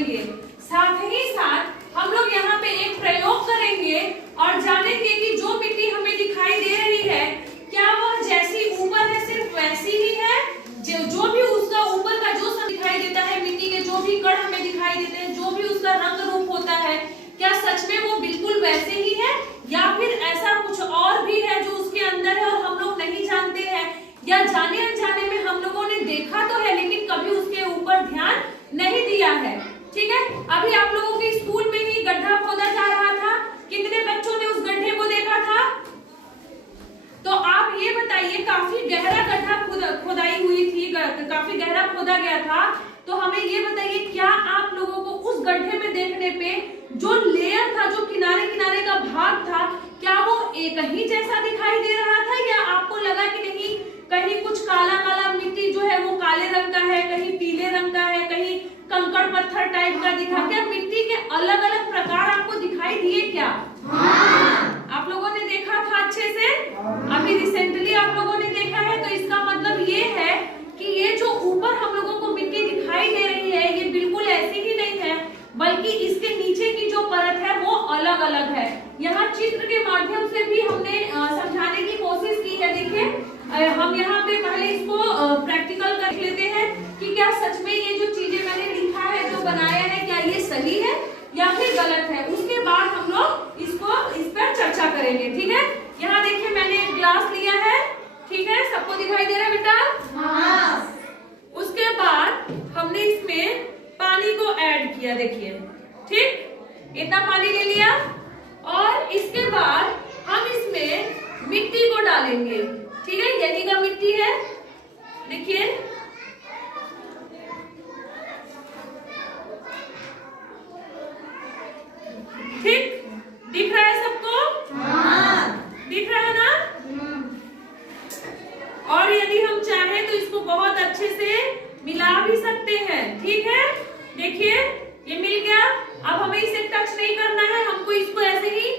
जानेंगे। साथ ही साथ हम लोग यहाँ पे एक प्रयोग करेंगे और जानेंगे कि जो मिट्टी हमें दिखाई दे रही है क्या वह जैसी ऊपर है सिर्फ वैसी ही है, जो भी उसका ऊपर का जो सब दिखाई देता है, मिट्टी के जो भी कण हमें दिखाई देते हैं, जो भी उसका रंग रूप होता है, क्या सच में वो बिल्कुल वैसे ही है या फिर ऐसा कुछ और भी है जो उसके अंदर है और हम लोग नहीं जानते हैं, या जाने अनजाने में हम लोगों ने देखा तो है लेकिन कभी उसके ऊपर ध्यान नहीं दिया है। ठीक है, अभी आप लोगों के स्कूल में ही गड्ढा खोदा जा रहा था, कितने बच्चों ने उस गड्ढे को देखा था? तो आप ये बताइए, काफी गहरा गड्ढा खोदाई हुई थी, काफी गहरा खोदा गया था, तो हमें ये बताइए क्या आप लोगों को उस गड्ढे में देखने पे जो लेयर था, जो किनारे किनारे का भाग था, क्या वो एक ही जैसा दिखाई दे रहा था या आपको लगा कि नहीं कहीं कुछ काला काला मिट्टी जो है वो काले रंग का है, कहीं पीले रंग का है, कहीं कंकड़ पत्थर टाइप का दिखा? क्या मिट्टी के अलग अलग प्रकार आपको दिखाई दिए क्या? आप लोगों ने देखा था अच्छे से? अभी रिसेंटली आप लोगों ने देखा है, तो इसका मतलब ये है कि ये जो ऊपर हम लोगों को मिट्टी दिखाई दे रही है ये बिल्कुल ऐसी ही नहीं है, बल्कि इसके नीचे की जो परत है वो अलग अलग है। यहाँ चित्र के माध्यम से भी हमने समझाने की कोशिश की है। देखिए हम यहाँ पे पहले इसको प्रैक्टिकल कर लेते हैं कि क्या सच में ये जो चीजें मैंने लिखा है, जो बनाया है, क्या ये सही है या फिर गलत है। उसके बाद हम लोग इस पर चर्चा करेंगे। ठीक है, यहाँ देखिए मैंने एक ग्लास लिया है, ठीक है, सबको दिखाई दे रहा है बेटा? हाँ। उसके बाद हमने इसमें पानी को ऐड किया, देखिए, ठीक, इतना पानी ले लिया और इसके बाद हम इसमें मिट्टी को डालेंगे। ठीक है, यानी का मिट्टी है, देखिए, ठीक दिख रहा है सबको? हाँ। दिख रहा है ना? और यदि हम चाहें तो इसको बहुत अच्छे से मिला भी सकते हैं। ठीक है, देखिए ये मिल गया। अब हमें इसे टच नहीं करना है, हमको इसको ऐसे ही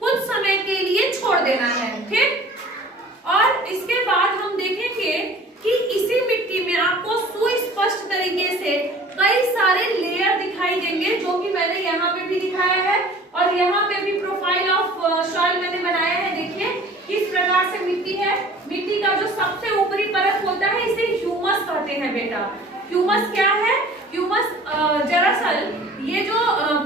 कुछ समय के लिए छोड़ देना है। ठीक, और इसके बाद हम देखेंगे कि इसी मिट्टी में आपको सुस्पष्ट तरीके से कई सारे लेयर दिखाई देंगे, जो कि मैंने यहाँ पे भी दिखाया है और यहाँ पे भी प्रोफाइल ऑफ सॉइल मैंने बनाया है। देखिए किस प्रकार से मिट्टी है। मिट्टी का जो सबसे ऊपरी परत होता है इसे ह्यूमस कहते हैं बेटा। ह्यूमस क्या है? ह्यूमस दरअसल ये जो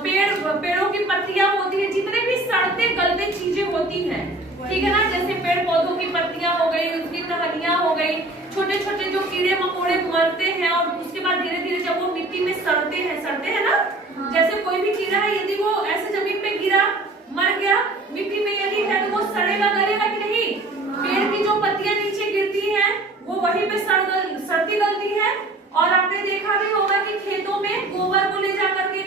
पेड़ों की पत्तियां होती है, जितने भी सड़ते गलते चीजें होती हैं, ठीक है ना, जैसे पेड़ पौधों की पत्तियां हो गई, उसकी टहनियां हो गई, छोटे छोटे जो कीड़े मकोड़े मरते हैं और उसके बाद धीरे धीरे जब वो मिट्टी में सड़ते हैं ना, जैसे कोई भी कीड़ा है यदि वो ऐसे जमीन पे गिरा, मर गया, मिट्टी में यदि है तो वो सड़ेगा, गलेगा कि नहीं? पेड़ की जो पत्तियां नीचे गिरती हैं वो वहीं पे सड़ती गलती है। और आपने देखा भी होगा कि खेतों में गोबर को ले जाकर के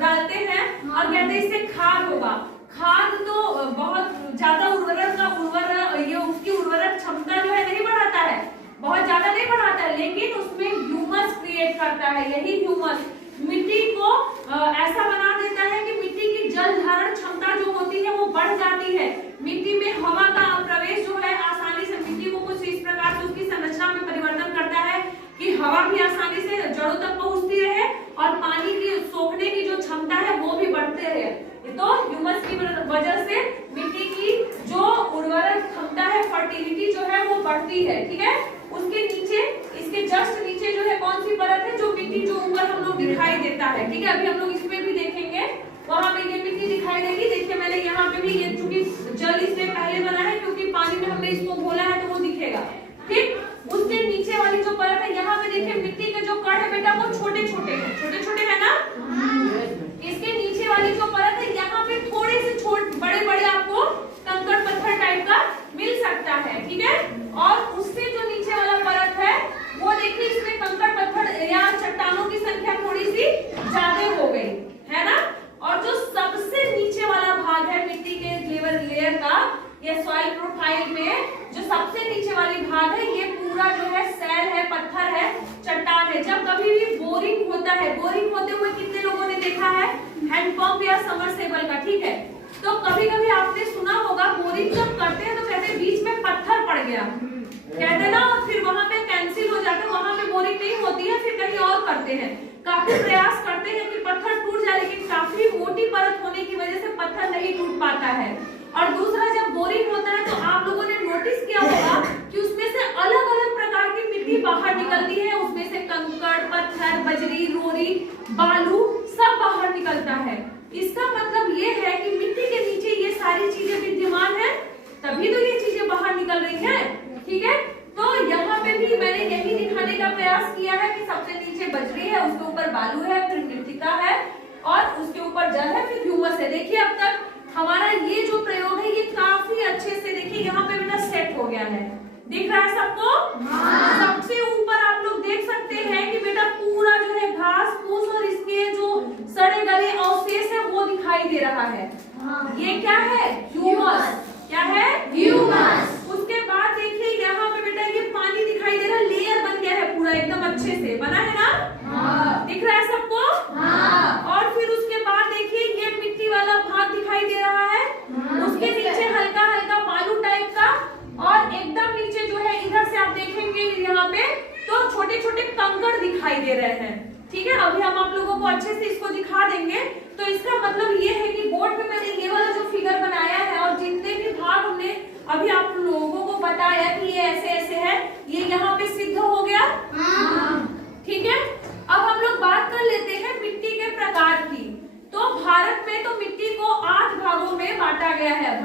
डालते हैं और कहते हैं इससे खाद होगा। खाद तो बहुत ज्यादा उसकी उर्वरक क्षमता जो है नहीं बढ़ाता है, बहुत ज्यादा नहीं बढ़ाता है, लेकिन उसमें ह्यूमस क्रिएट करता है। यही ह्यूमस मिट्टी को ऐसा बना देता है कि मिट्टी की जल धारण क्षमता जो होती है वो बढ़ जाती है। मिट्टी में हवा का प्रवेश जो है आसानी से मिट्टी को कुछ इस प्रकार से उसकी संरचना में परिवर्तन करता है कि हवा भी आसानी से जड़ों तक पहुंचती रहे और पानी की सोखने की जो क्षमता है वो भी बढ़ते रहे। तो ह्यूमस की वजह से मिट्टी की जो उर्वरक क्षमता है, फर्टिलिटी जो है वो बढ़ती है। ठीक है, उसके नीचे, इसके जस्ट नीचे जो है कौन सी परत है? जो मिट्टी जो ऊपर हम लोग दिखाई देता है। ठीक है, अभी हम लोग इसमें भी देखेंगे, वहां पे ये मिट्टी दिखाई देगी। देखिए मैंने यहाँ पे भी ये चूंकि जल इसलिए पहले बना है क्योंकि पानी में हमने इसको घोला है तो वो दिखेगा। ठीक, उसके नीचे वाली जो परत है यहाँ पे देखिए मिट्टी के जो कण है बेटा वो छोटे छोटे है ना। इसके नीचे वाली जो परत है यहाँ पे थोड़े से बड़े आपको कंकड़ पत्थर टाइप का मिल सकता है। ठीक है, और उससे जो नीचे वाला परत है वो देखिए इसमें कंकड़ पत्थर या चट्टानों की संख्या थोड़ी सी ज्यादा हो गई है ना। और जो सबसे नीचे वाला भाग है मिट्टी के लेयर का, ये सॉइल प्रोफाइल में जो सबसे नीचे वाली भाग है ये पूरा जो है सैल है, पत्थर है, चट्टान है। जब कभी भी बोरिंग होता है, बोरिंग होते हुए कितने लोगों ने देखा है? हैंडपंप या समरसेबल का। ठीक है, तो कभी कभी आपने सुना होगा बोरिंग जब करते हैं तो कहते हैं बीच में पत्थर पड़ गया, कहते ना, और फिर वहां पे कैंसिल हो जाते, वहां पे बोरिंग नहीं होती है, फिर कहीं और करते हैं। काफी प्रयास करते हैं कि पत्थर पाता है। और दूसरा, जब बोरिंग होता है तो आप लोगों ने नोटिस किया होगा कि उसमें से अलग अलग प्रकार की मिट्टी बाहर निकलती है, उसमें से कंकड़, पत्थर, बजरी, रोरी, बालू सब बाहर निकलता है। इसका मतलब ये है कि मिट्टी के नीचे ये सारी चीजें विद्यमान है, तभी तो ये चीजें बाहर निकल रही है। ठीक है, तो यहाँ पे भी मैंने यही दिखाने का प्रयास किया है कि सबसे नीचे बजरी है, उसके ऊपर बालू है, फिर मृतिका है और उसके ऊपर जल है, फिर ह्यूमस है। देखिए अब तक हमारा ये जो प्रयोग है ये काफी अच्छे से, देखिए यहाँ पे बेटा सेट हो गया है, दिख रहा है सबको? सबसे ऊपर आप लोग देख सकते हैं कि बेटा पूरा जो है घास फूस और इसके जो सड़े गले अवशेष है वो दिखाई दे रहा है। ये क्या है? ह्यूमस। क्या है? ह्यूमस। उसके बाद देखिए यहाँ पे बेटा ये पानी दिखाई दे रहा है, लेयर बन गया है पूरा एकदम अच्छे से बना है ना? दिख रहा है सबको? और फिर उसके बाद देखिए ये मिट्टी वाला भाग दिखाई दे रहा है, उसके नीचे हल्का हल्का बालू टाइप का, और एकदम नीचे जो है इधर से आप देखेंगे यहाँ पे तो छोटे छोटे कंकड़ दिखाई दे रहे हैं। ठीक है, अभी हम आप लोगों को अच्छे से इसको दिखा देंगे। तो इसका मतलब ये है कि बोर्ड पे मैंने ये वाला जो फिगर बनाया है और जितने भी भाग हमने अभी आप लोगों को बताया कि ये ऐसे ऐसे है, ये यहाँ पे सिद्ध हो गया। ठीक है, अब हम लोग बात कर लेते हैं मिट्टी के प्रकार की। तो भारत में तो मिट्टी को 8 भागों में बांटा गया है।